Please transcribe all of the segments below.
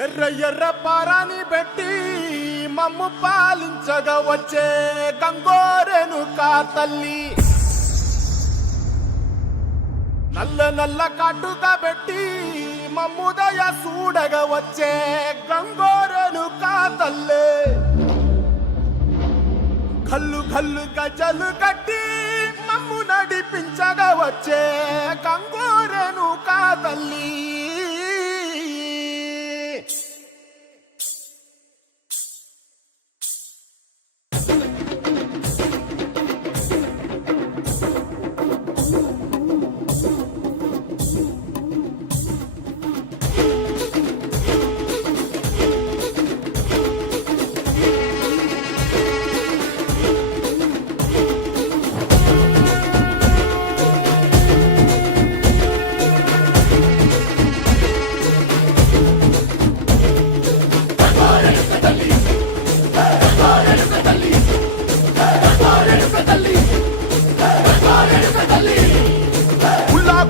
ఎర్ర ఎర్ర పారాని పెట్టి మమ్ము పాలించగా వచ్చే గంగోరెను తల్లి, నల్ల నల్ల కాటుగా పెట్టి మమ్ముదయ చూడగా వచ్చే గంగోరెను తల్లి, కల్లు కల్లు గజలు కట్టి మమ్ము నడిపించగా వచ్చే గంగోరెను తల్లి.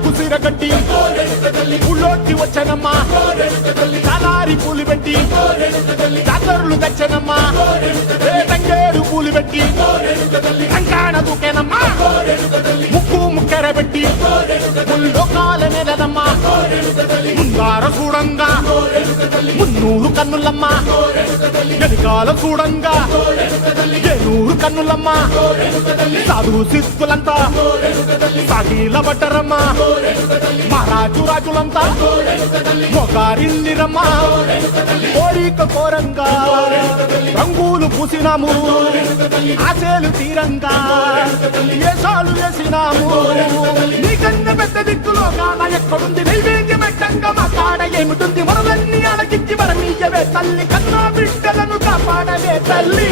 కుసిరగట్టి ఊళ్ళోకి వచ్చనమ్మా, చాలారి పూలు పెట్టి జాతరులు తెచ్చనమ్మా, తంగేడు పూలు పెట్టి కంకాణ దూకేనమ్మా, ముక్కు ముక్కెర పెట్టి లోకాల నెలనమ్మా, ముందార చూడంగా మున్నూరు కన్నులమ్మా, వెనుకాల చూడంగా ఏనూరు కన్నులమ్మా, సాధు శిస్తులంతా సాగిల పట్టరమ్మా, మహారాజు రాజులంతా మొగారిల్లిరమ్మా, కోరిక కోరంగా రంగులు పూసినాము, ఆశలు తీరంగా ఏసాలు వేసినాము, నీకన్నా పెద్ద దిక్కులో కాన ఎక్కడుంది నైవేద్యం పెట్టంగా మా కాడ ఏమిటుంది, మనలన్నీ అలకించి మరణీయవే తల్లి, కన్నా బిడ్డలను కాపాడవే తల్లి.